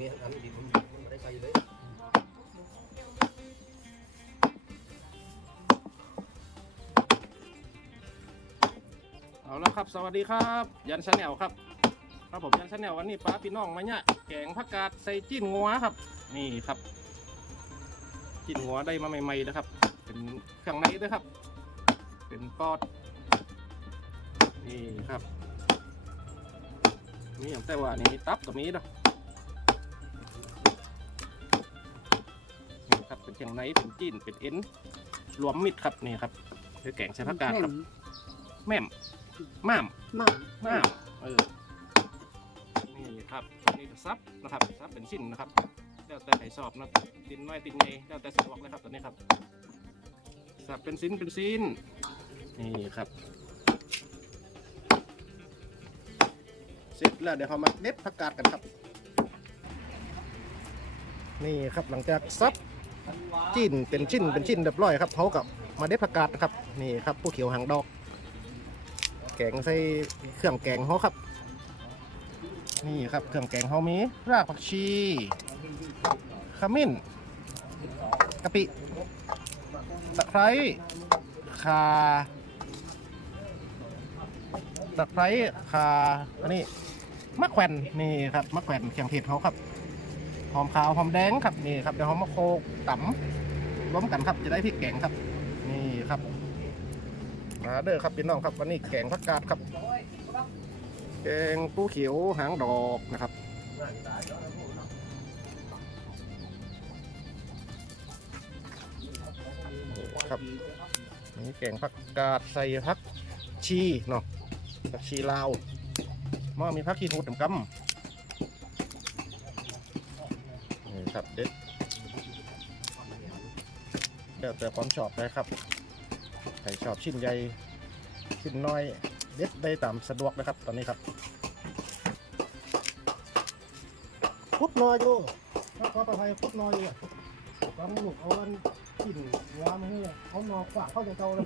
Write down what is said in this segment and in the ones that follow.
นี่อันนี้ผมไม่ได้ใส่เลยเอาละครับ สวัสดีครับ ยันชาแนลครับ ครับผมยันชาแนลวันนี้ป้าพี่น้องมาเนี่ยแกงผักกาดใส่จิ้นงัวครับ นี่ครับ จิ้นงัวได้มาใหม่ๆนะครับ เป็นเครื่องในด้วยครับ เป็นปอด นี่ครับมีอย่างแต่ว่านี่ตับกับมีเนาะ นี่ครับเป็นเครื่องในเป็นจิ้นเป็นเอ็นรวมมิตรครับนี่ครับคือแกงใส่ผักกาดครับ แม่มม่ามมาม้ามเออนี่ครับอันนี่ก็ซับนะครับซับเป็นชิ้นนะครับแล้วแต่ใครชอบนะตินน้อยตินใหญ่แล้วแต่สะดวกเลยครับตัวนี้ครับสับเป็นชิ้นเป็นชิ้นนี่ครับเสร็จแล้วเดี๋ยวเรามาเด็ดผักกาดกันครับ นี่ครับหลังจากซับ จิ้นเป็นชิ้นเป็นชิ้นเรียบร้อยครับเขากับมาเด็ดผักกาดนะครับนี่ครับผู้เขียวหางดอก แกงใส่เครื่องแกงเขาครับ นี่ครับเครื่องแกงเขามีรากผักชีขมิ้นกะปิตะไคร้ข่าตะไคร้ข่าอันนี้มะแขวนนี่ครับมะแขวนเคียงเผ็ดเขาครับ หอมขาวหอมแดงครับนี่ครับเดี๋ยวเขามาโคกตำรวมกันครับจะได้พริกแกงครับ นี่ครับมาเด้อครับพี่น้องครับวันนี้แกงผักกาดครับ แกงปูเขียวหางดอกนะครับครับนี่แกงผักกาดใส่ผักชีเนาะผักชีลาวมามีผักชีหูดดำกำนี่ ครับเด็ดเดี๋ยวแต่ความชอบเลยครับใครชอบชิ้นใหญ่ชิ้นน้อยเด็ดได้ตามสะดวกนะครับ ตอนนี้ครับพุดน้อยอยู่ถ้าขอประภัยพุดน้อยอยู่อะตอนนี้ลูกเอาอันกินงามาให้เขานอกขวางเข้าจะเตาแล้ว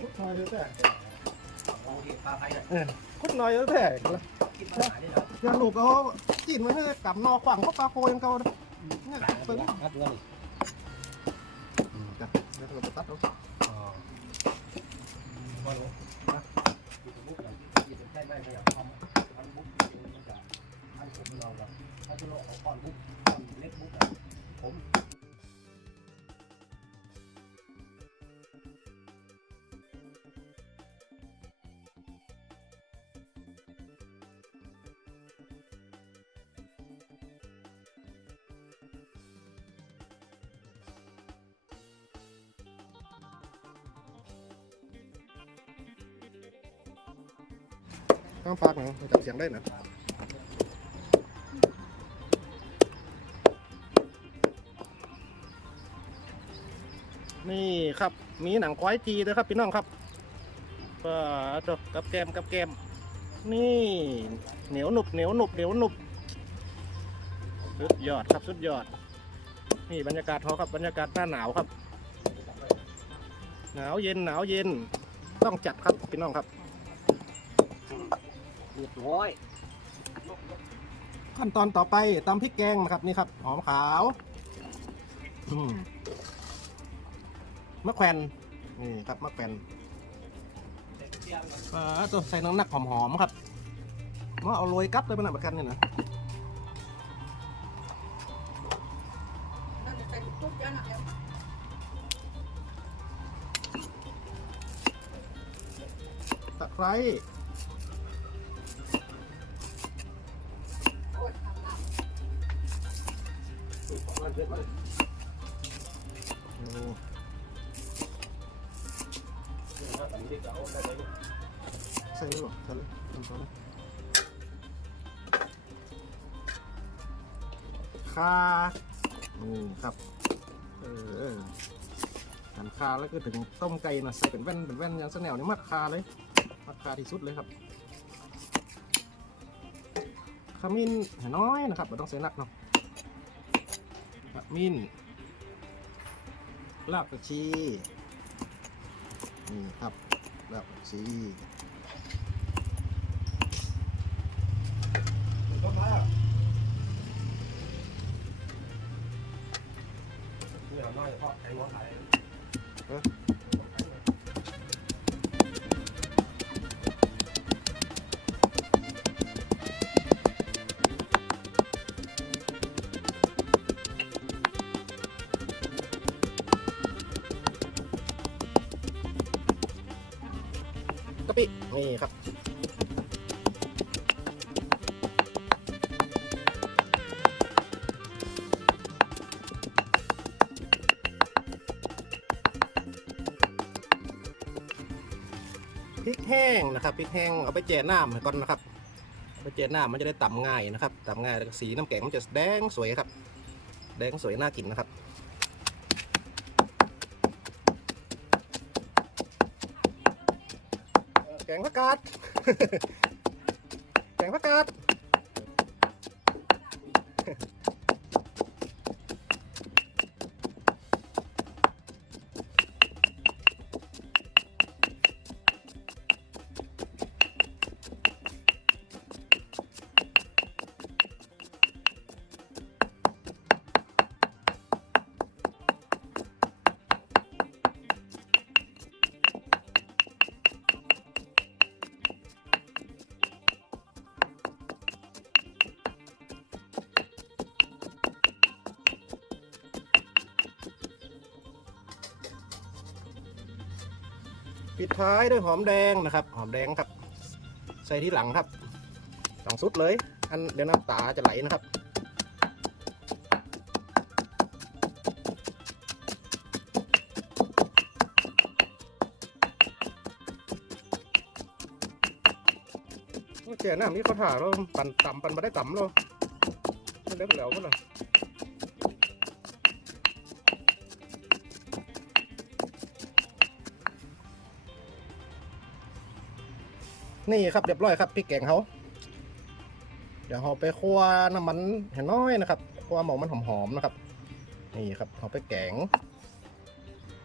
พุดน้อยอยู่แต่โอเคปลาไทยเนี่ยพุดน้อยอยู่แต่ อย่างหลูกเอากินมาให้กับนอขวางเขาปลาโคยังเก่าเนี่ยเปิ้ลครับเงินอืมจ้ะเดี๋ยวเราไปตัดเอา ข้างปากหนังจับเสียงได้นะนี่ครับ มีหนังควายจีด้วยครับพี่น้องครับก็จบกับแกมกับแกม นี่เหนียวหนุบเหนียวหนุบเหนียวหนุบสุดยอดครับสุดยอด นี่บรรยากาศเขาครับบรรยากาศหน้าหนาวครับ หนาวเย็นหนาวเย็นต้องจัดครับพี่น้องครับ เรียบร้อยขั้นตอนต่อไปตำพริกแกงนะครับนี่ครับหอมขาวอืมมะแขวนนี่ครับมะแขวนอ่าตัวใส่น้ำหนักหอมๆครับมาเอาโรยกับเลยเป็นแบบกันนี่นะนั่นจะใส่ตุ๊กยันะไรตะไคร้ ใส่เลยหรอใส่เลยทำต่อเลยคาอืมครับ เออหันคาแล้วก็ถึงต้มไก่นะใส่เป็นแว่นเป็นแว่นยันสแนวนี่มัดคาเลยมัดคาที่สุดเลยครับขมิ้นหน้อยนะครับไม่ต้องใส่นักเนาะ มิ้นรากผักชีนี่ครับรากผักชีต้นไม้อะนี่เราน้อยเพราะแข่งหัวไท ยกะปินี่ครับพริกแห้งนะครับพริกแห้งเอาไปแจ่น้ำให้ก่อนนะครับไปแจ่น้ำมันจะได้ต่ำง่ายนะครับต่ำง่ายแล้วสีน้ำแกงมันจะแดงสวยครับ แดงสวยน่ากินนะครับ แก งผักกาด แกงผักกาด ท้ายด้วยหอมแดงนะครับ หอมแดงครับ ใส่ที่หลังครับหลังสุดเลย อันเดี๋ยวน้ำตาจะไหลนะครับเจ้าน้ำนี่เขาถ่าเราปั่นต่ำปั่นมาได้ต่ำเราไม่เล็กแล้วก็เลย นี่ครับเรียบร้อยครับพริกแกงเขาเดี๋ยวเราไปคั่วน้ำมันเห็นน้อยนะครับคั่วหมอมันหอมๆนะครับ นี่ครับเราไปแกง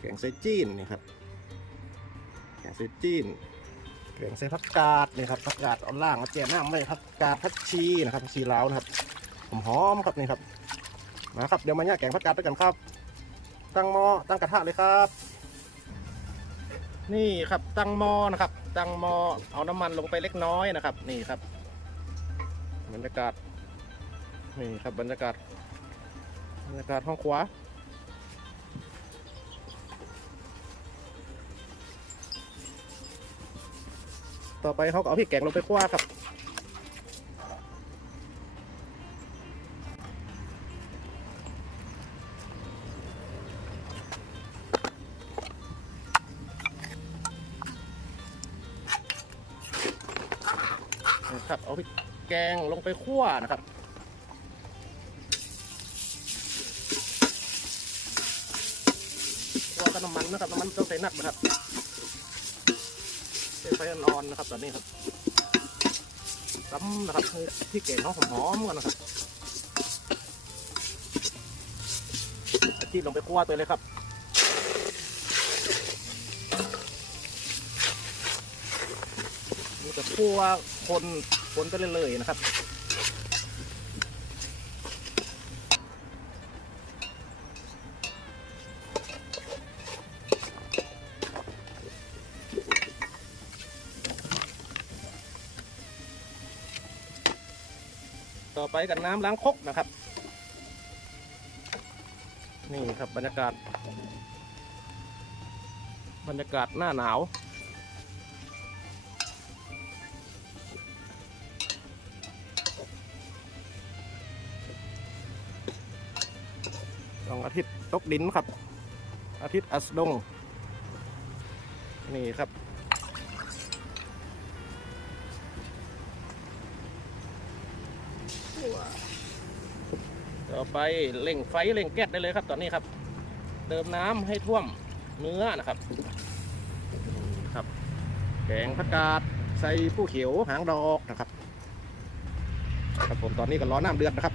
แกงใส่จีนนี่ครับ แกงใส่จีนแกงใส่ผักกาดนี่ครับผักกาดเอาล่างเอาแจมน้ำไว้ผักกาดผักชีนะครับผักชีลาวนะครับหอมๆครับนี่ครับนะครับเดี๋ยวมาเนี่ยแกงผักกาดด้วยกันครับ ตั้งหม้อตั้งกระทะเลยครับ นี่ครับตั้งหม้อนะครับ ตั้งหม้อเอาน้ำมันลงไปเล็กน้อยนะครับ นี่ครับ บรรยากาศนี่ครับบรรยากาศบรรยากาศห้องครัวต่อไปเขาก็เอาพริกแกงลงไปคั่วครับ งลงไปคั่วนะครับ คั่วกับน้ำมันนะครับน้ำมันต้องใส่หนักนะครับใช้ไฟอ่อนนะครับตอนนี้ครับซ้ำนะครับให้ที่เก่งเขาหอมๆกันนะครับอาจีนลงไปคั่วตัวเลยครับจะคั่วคน คนไปเรื่อยๆนะครับต่อไปกับน้ำล้างคกนะครับ นี่ครับบรรยากาศ บรรยากาศหน้าหนาว อาทิตย์ตกดินครับ อาทิตย์อัสดง นี่ครับ ต่อไปเร่งไฟเร่งแก๊สได้เลยครับตอนนี้ครับ เติมน้ำให้ท่วมเนื้อนะครับครับแกงผักกาดใส่ผู้เขียวหางดอกนะครับ ครับผมตอนนี้ก็ร้อนน้ำเดือดนะครับ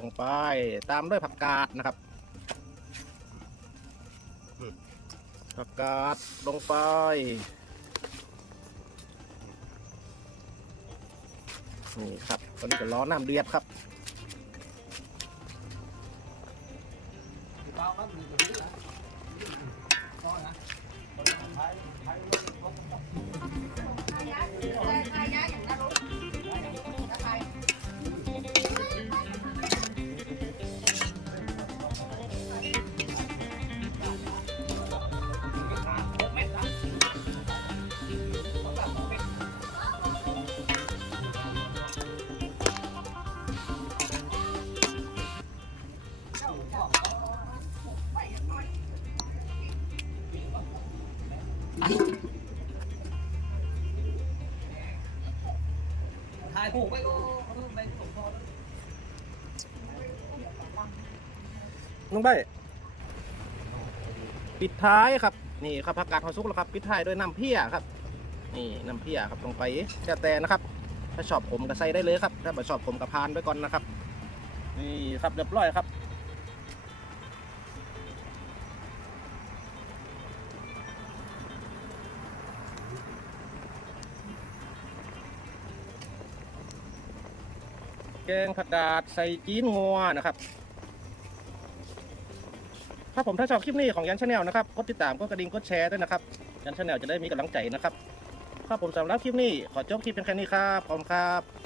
ลงไป ตามด้วยผักกาดนะครับผักกาดลงไป นี่ครับตอนนี้ก็ร้อน้ำเดือดครับเป น้องใบปิดท้ายครับ นี่ครับผักกาดหอมซุกแล้วครับ ปิดท้ายด้วยน้ำเพี้ยครับ นี่น้ำเพี้ยครับลงไปแต่แต่นะครับ ถ้าชอบผมก็ใส่ได้เลยครับ ถ้าไม่ชอบผมก็พานไปก่อนนะครับ นี่ครับเรียบร้อยครับแกงผักกาดใส่จีนงัวนะครับ ถ้าผมถ้าชอบคลิปนี้ของยันชาแนลนะครับกดติดตามกดกระดิ่งกดแชร์ด้วยนะครับยันชาแนลจะได้มีกำลังใจนะครับถ้าผมสำหรับคลิปนี้ขอจบคลิปเป็นแค่นี้ครับขอบคุณครับ